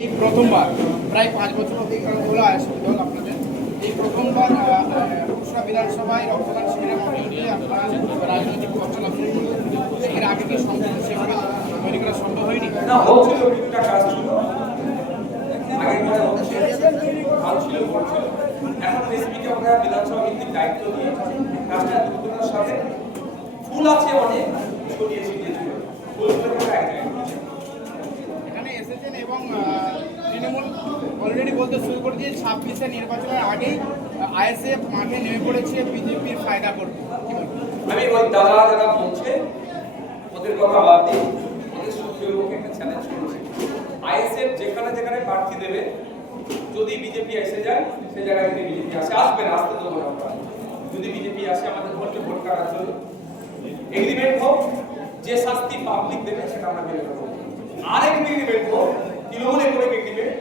এই প্রথমবার প্রায় পাঁচ বছর অতিক্রম হলো আইএসপি দল আপনাদের। এই প্রথমবার খুচরা বিধানসভায় রক্তদান শিবিরের মধ্যে দিয়ে আপনারা রাজনৈতিক পথচলা এর আগে কি সম্ভব সেভাবে তৈরি করা সম্ভব হয়নি? বিধানসভা ভিত্তিক দায়িত্ব দিয়ে কাজটা দ্রুততার সাথে ফুল আছে অনেক ছড়িয়ে ছিটিয়ে ছিল। এক জায়গায়। এখানে এসেছেন এবং অলরেডি বলতে শুরু করে দিয়ে ছাব্বিশে নির্বাচনের আগেই আইএসএফ মাঠে নেমে পড়েছে, বিজেপির ফায়দা করতে। কি বলবেন? আমি ওই দাদা যারা বলছে, ওদের কথা বাদ দিই ওদের সুপ্রিমোকে একটা চ্যালেঞ্জ করেছি। আইএসএফ যেখানে যেখানে প্রার্থী দেবে, যদি বিজেপি এসে যায়, সে জায়গায় যদি বিজেপি আসে, আসবে না, আসতে দেবো না যদি বিজেপি আসে, আমাদের ভোটকে ভোট কাটার জন্য। এগ্রিমেন্ট হোক, যে শাস্তি পাবলিক দেবে, সেটা আমরা মেনে আরেক এগ্রিমেন্ট হোক তৃণমূলে করে এগ্রিমেন্ট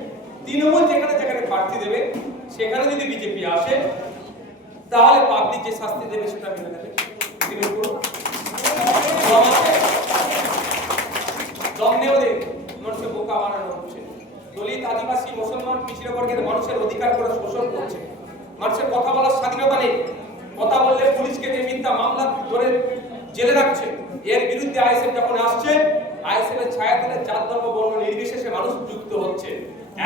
তৃণমূল যেখানে যেখানে প্রার্থী দেবে সেখানে যদি বিজেপি আসে, তাহলে পাবলিক যে শাস্তি দেবে সেটা মেনে নেবে। এর বিরুদ্ধে আইএসএফ আসছে আইএসএফ এর ছায়া দিলে জাত ধর্ম বর্ণ নির্বিশেষে মানুষ যুক্ত হচ্ছে।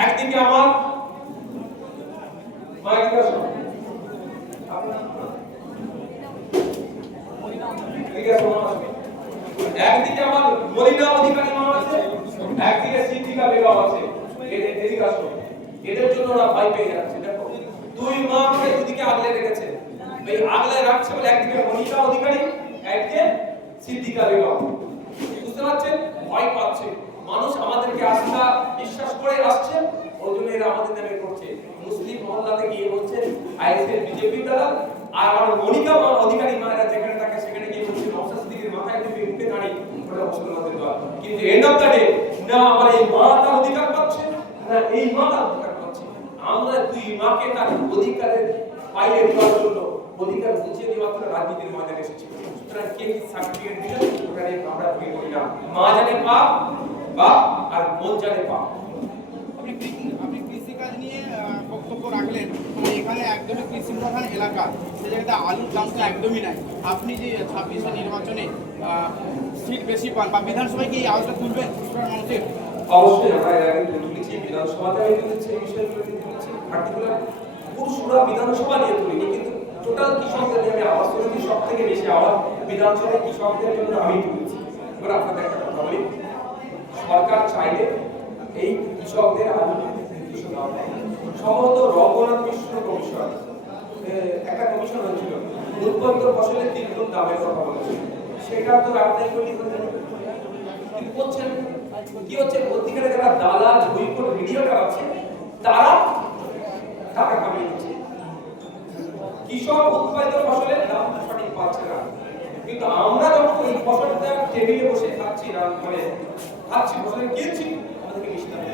একদিকে আমার মায়ের কাছে আপনার এদিকে শোনো আসবে। একদিকে আমার মরিনা অধিকারী মা আছে, একদিকে সিদ্দিকা বেগম আছে। এদের এদের জন্য ওরা ভয় পেয়ে যাচ্ছে, দেখো। দুই মা আমাকে দুদিকে আগলে রেখেছে। এই আগলে রাখছে বলে একদিকে মনিকা অধিকারী, একদিকে সিদ্দিকা বেগম। বুঝতে পারছেন? ভয় পাচ্ছে। মানুষ আমাদেরকে আস্থা, বিশ্বাস করে আসছে, ওই জন্য এরা আমাদের নামে করছে। মুসলিম মহল্লাতে গিয়ে বলছে আইএসএল বিজেপি দ্বারা, আর আমার মনিকা মা অধিকারী মায়েরা যেখানে থাকে সেখানে গিয়ে বলছে, নওশাদ সিদ্দিকীর মাথায় তুমি উঠে দাঁড়িয়ে ওটা মুসলমানদের দল। কিন্তু এন্ড অফ দ্য ডে না আমার এই মা তার অধিকার পাচ্ছে, না এই মা তার অধিকার পাচ্ছে। আমরা দুই মাকে তার অধিকারের পাইয়ে দেওয়ার জন্য অধিকার বুঝিয়ে দেওয়ার জন্য রাজনীতির ময়দানে এসেছি। সুতরাং কে কি সার্টিফিকেট দিলেন ওটা নিয়ে আমরা ভেঙে করি না। মা জানে পাপ, বাপ আর বোন জানে পাপ। আপনি আপনি এখানে একদমই কৃষি প্রধান এলাকা, সে জায়গাতে আলুর দাম তো একদমই নাই। আপনি যে ছাব্বিশে নির্বাচনে সিট বেশি পান, বা বিধানসভায় কি এই আওয়াজটা তুলবেন? মানুষের বিধানসভা টোটাল আওয়াজ সব থেকে বেশি আওয়াজ সরকার চাইলে এই কৃষকদের আলু দেয়। সম্ভবত রঘুনাথ মিশ্র কমিশন একটা কমিশন হয়েছিল উৎপন্ন ফসলের তিন গুণ দামের কথা বলেছিল সেটা তো আপনাই করি কিন্তু করছেন কি হচ্ছে? অধিকারে যারা দালাল বইকট ভিডিও চালাচ্ছে তারা টাকা কামিয়ে নিচ্ছে কৃষক উৎপাদিত ফসলের দাম সঠিক পাচ্ছে না। কিন্তু আমরা যখন এই ফসলটা টেবিলে বসে খাচ্ছি না মানে খাচ্ছি ফসলে কিনছি, আমাদেরকে মিশতে হবে।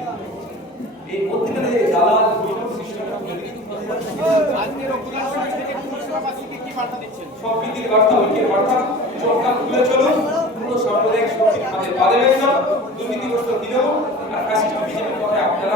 এই অধিকারে দালাল সম্প্রীতির বার্তা ঐক্যের বার্তা চোখটা খুলে চলুন পুরো সাম্প্রদায়িক শক্তির দুর্নীতিগ্রস্ত দিলেও আর কাশি বিজেপির কথায় আপনারা